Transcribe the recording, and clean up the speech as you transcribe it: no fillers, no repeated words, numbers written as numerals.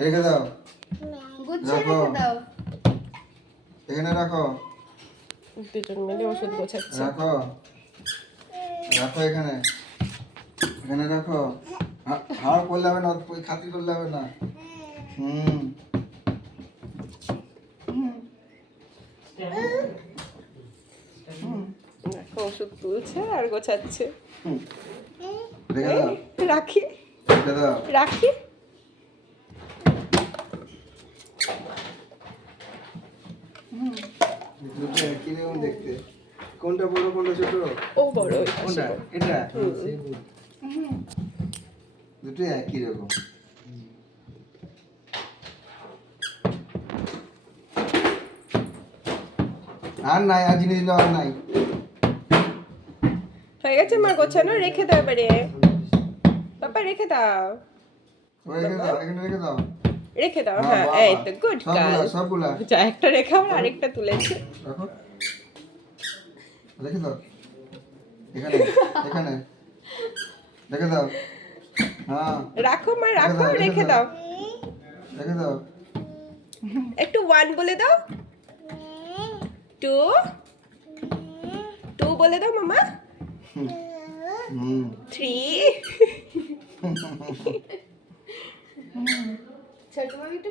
রেখে দাও, গুছিয়ে রাখো। রেখে দাও। এখানে রাখো, দুজন মিলে ওষুধ গোছাচ্ছে। রাখো, রাখো এখানে, এখানে রাখো। হাড় করলে হবে না, ওই খাতি করলে হবে না। হুম দেখো ওষুধ তুলছে আর গোছাচ্ছে। রেখে দাও, রাখি রেখে দাও। রাখি। দুটো একই রকম দেখতে, কোনটা বড় কোনটা ছোট? ও বড় ওই কোনটা পাশে। এটা? হুম। দুটো একই রকম। আর নাই, আর জিনিস দেওয়ার নাই। হয়ে গেছে মা গোছানো, রেখে দাও এবারে। বাবা রেখে দাও, ওই রেখে দাও, এখানে রেখে দাও। রেখে দাও। হ্যাঁ, হ্যাঁ বাবা। এই তো গুড সবগুলা, গার্ল। সবগুলা। যা একটা রেখে আর আরেকটা তুলেছে। রাখো, রেখে দাও এখানে, এখানে রেখে দাও। হ্যাঁ, রাখো মা, রেখে রাখো, দাও, রেখে রেখে দাও। দাও। রেখে দাও। একটু 1 বলে দাও। 2 2 বলে দাও মামা। হুম 3 ছোট মামি একটু